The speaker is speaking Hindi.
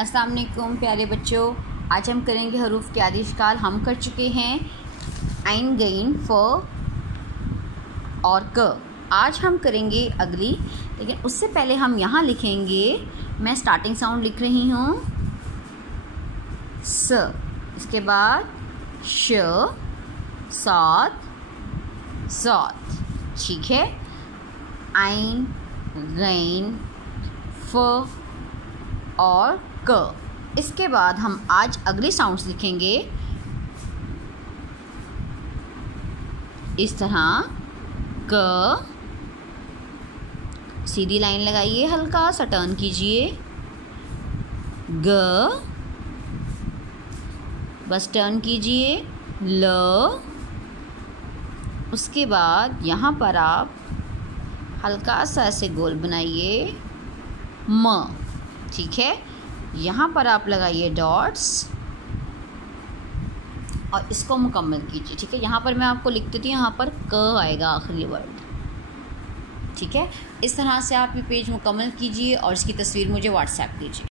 अस्सलाम वालेकुम प्यारे बच्चों, आज हम करेंगे हरूफ के आदि इश्काल। हम कर चुके हैं आइन गईन फ और क। आज हम करेंगे अगली, लेकिन उससे पहले हम यहाँ लिखेंगे। मैं स्टार्टिंग साउंड लिख रही हूँ स, इसके बाद श, सात, ज़ात। ठीक है, आइन गईन फ और क। इसके बाद हम आज अगली साउंड्स लिखेंगे इस तरह। क, सीधी लाइन लगाइए, हल्का सा टर्न कीजिए। ग, बस टर्न कीजिए। ल, उसके बाद यहाँ पर आप हल्का सा ऐसे गोल बनाइए। म, ठीक है, यहाँ पर आप लगाइए डॉट्स और इसको मुकम्मल कीजिए। ठीक है, यहाँ पर मैं आपको लिख देती हूँ, यहाँ पर क आएगा आखिरी वर्ड। ठीक है, इस तरह से आप ये पेज मुकम्मल कीजिए और इसकी तस्वीर मुझे व्हाट्सएप कीजिए।